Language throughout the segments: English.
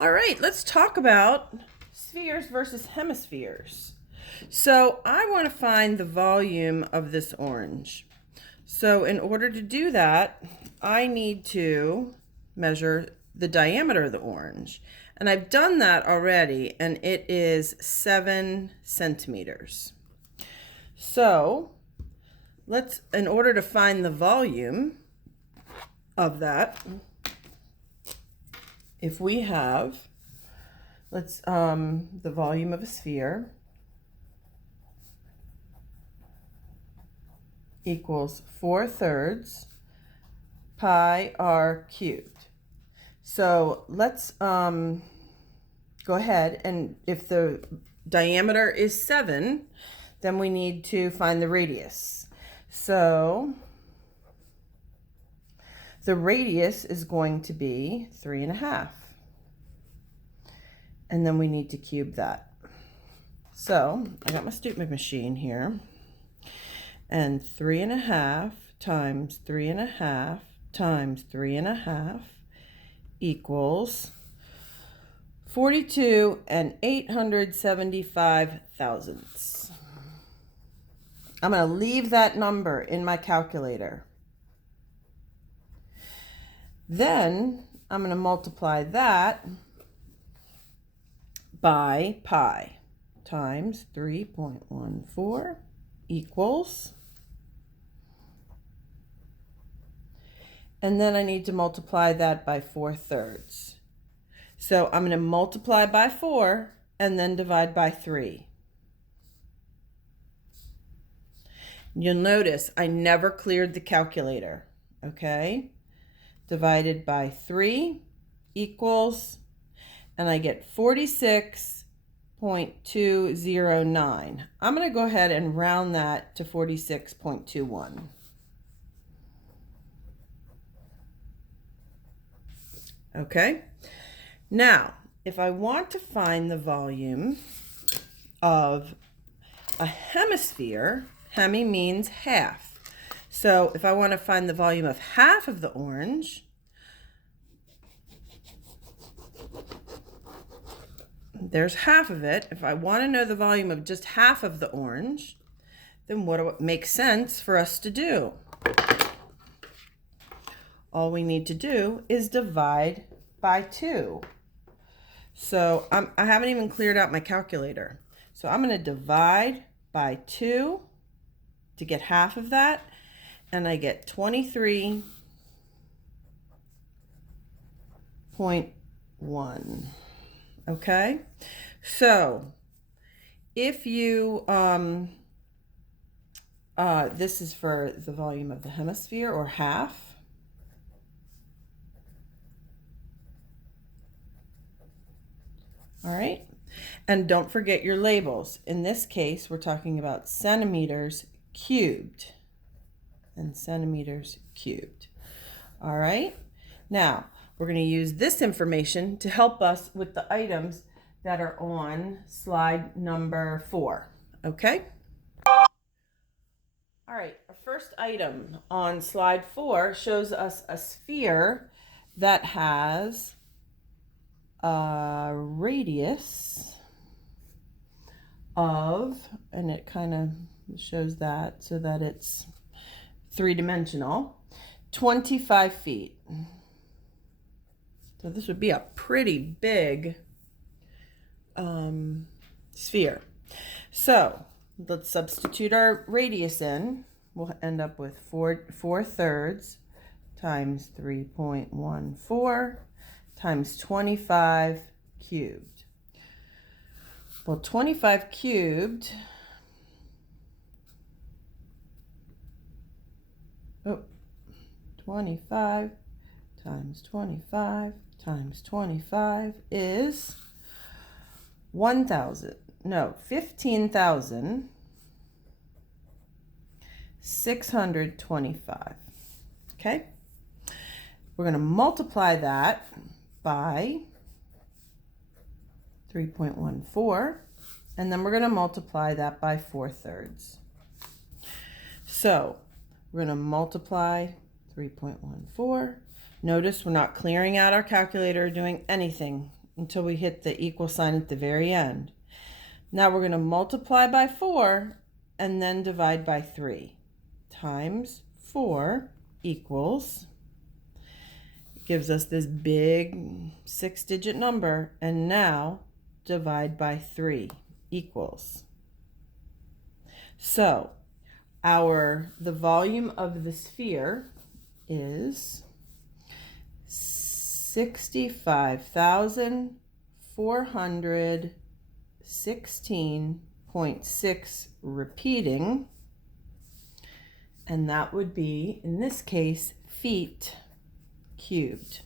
All right, let's talk about spheres versus hemispheres. So I want to find the volume of this orange. So in order to do that, I need to measure the diameter of the orange. And I've done that already, and it is 7 centimeters. So in order to find the volume of that, if we have, the volume of a sphere equals 4/3 pi r cubed. So let's go ahead, and if the diameter is 7, then we need to find the radius. So the radius is going to be 3.5. And then we need to cube that. So I got my stupid machine here. And 3.5 times 3.5 times 3.5 equals 42 and 875 thousandths. I'm going to leave that number in my calculator. Then I'm going to multiply that by pi times 3.14 equals, and then I need to multiply that by 4/3. So I'm going to multiply by 4 and then divide by 3. You'll notice I never cleared the calculator, okay? Divided by 3 equals, and I get 46.209. I'm going to go ahead and round that to 46.21. Okay? Now, if I want to find the volume of a hemisphere, hemi means half. So if I want to find the volume of half of the orange, there's half of it. If I want to know the volume of just half of the orange, then what makes sense for us to do? All we need to do is divide by 2. So I haven't even cleared out my calculator. So I'm going to divide by 2 to get half of that, and I get 23.1. Okay, so if you, this is for the volume of the hemisphere, or half. All right, and don't forget your labels. In this case, we're talking about centimeters cubed and centimeters cubed. All right, now we're going to use this information to help us with the items that are on slide number 4. Okay? All right, our first item on slide 4 shows us a sphere that has a radius of, and it kind of shows that so that it's three-dimensional, 25 feet. So this would be a pretty big sphere. So let's substitute our radius in. We'll end up with 4/3 times 3.14 times 25 cubed. Well, 25 cubed, 25 times 25 times 25 is 15,625. Okay, we're going to multiply that by 3.14, and then we're going to multiply that by 4/3. So we're going to multiply 3.14. Notice we're not clearing out our calculator or doing anything. until we hit the equal sign at the very end. Now we're going to multiply by 4 and then divide by 3. Times 4 equals, gives us this big 6-digit number, and now divide by 3 equals. So the volume of the sphere is 65,416.6 repeating, and that would be, in this case, feet cubed.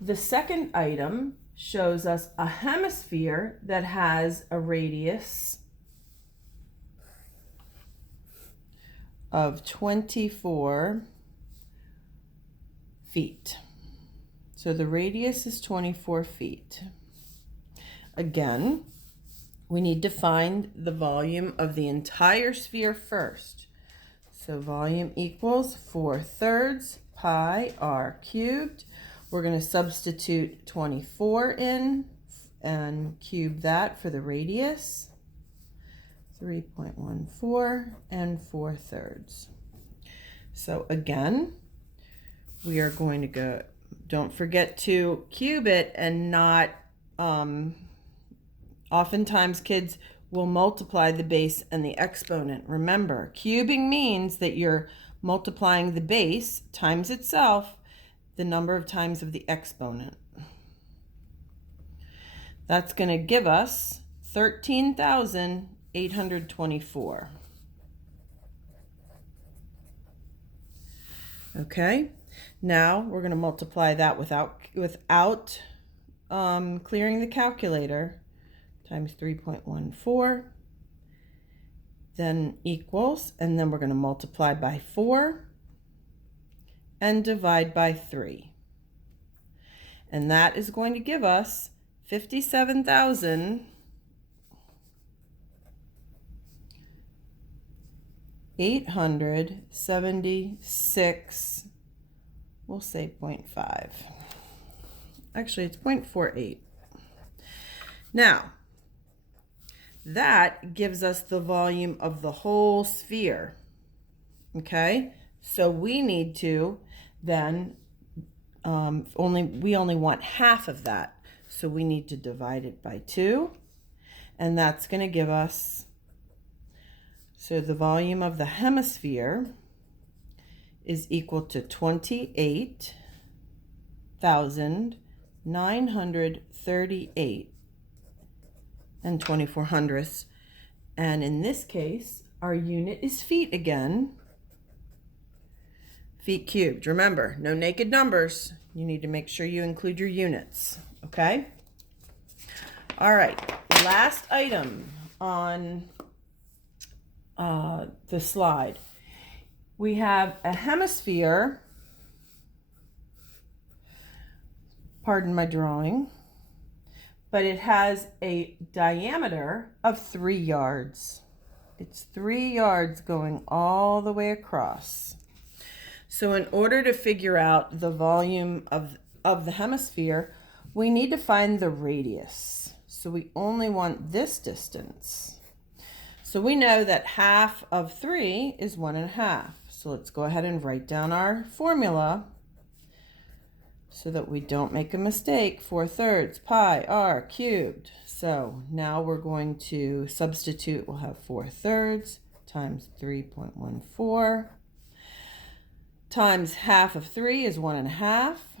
The second item shows us a hemisphere that has a radius of 24 feet. So the radius is 24 feet. Again, we need to find the volume of the entire sphere first. So volume equals 4/3 pi r cubed. We're going to substitute 24 in and cube that for the radius. 3.14 and 4/3. So again, we are going to go, don't forget to cube it and not, oftentimes kids will multiply the base and the exponent. Remember, cubing means that you're multiplying the base times itself the number of times of the exponent. That's going to give us 13,824. Okay, now we're going to multiply that without clearing the calculator, times 3.14, then equals, and then we're going to multiply by 4 and divide by 3. And that is going to give us 57,876, we'll say 0.5. Actually, it's 0.48. Now, that gives us the volume of the whole sphere. Okay, so we need to then we only want half of that, so we need to divide it by 2, and that's going to give us, so the volume of the hemisphere is equal to 28,938 and 24 hundredths, and in this case our unit is feet again. Feet cubed. Remember, no naked numbers. You need to make sure you include your units. Okay? All right. Last item on the slide. We have a hemisphere. Pardon my drawing. But it has a diameter of 3 yards. It's 3 yards going all the way across. So in order to figure out the volume of the hemisphere, we need to find the radius. So we only want this distance. So we know that half of 3 is 1.5. So let's go ahead and write down our formula so that we don't make a mistake. 4/3 pi r cubed. So now we're going to substitute. We'll have 4/3 times 3.14. Times half of 3 is 1.5.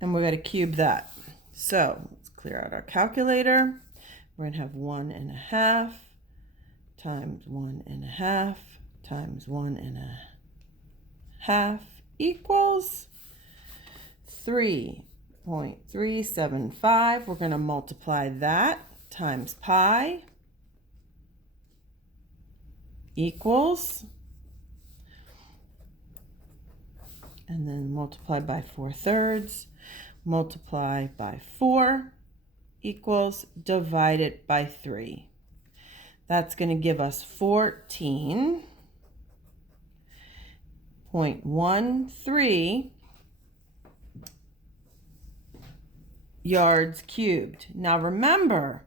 And we're going to cube that. So let's clear out our calculator. We're going to have 1.5 times 1.5 times 1.5 equals 3.375. We're going to multiply that times pi equals, and then multiply by 4/3, multiply by 4 equals, divided by 3. That's going to give us 14.13 yards cubed. Now remember,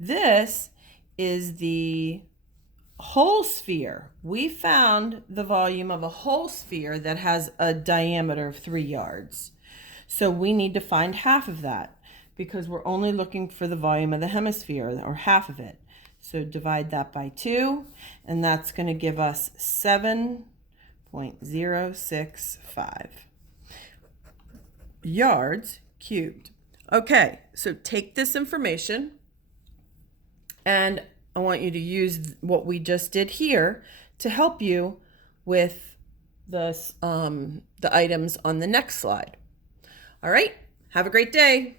this is the whole sphere. We found the volume of a whole sphere that has a diameter of 3 yards. So we need to find half of that because we're only looking for the volume of the hemisphere, or half of it. So divide that by 2, and that's going to give us 7.065 yards cubed. Okay, so take this information, and I want you to use what we just did here to help you with the items on the next slide. All right, have a great day.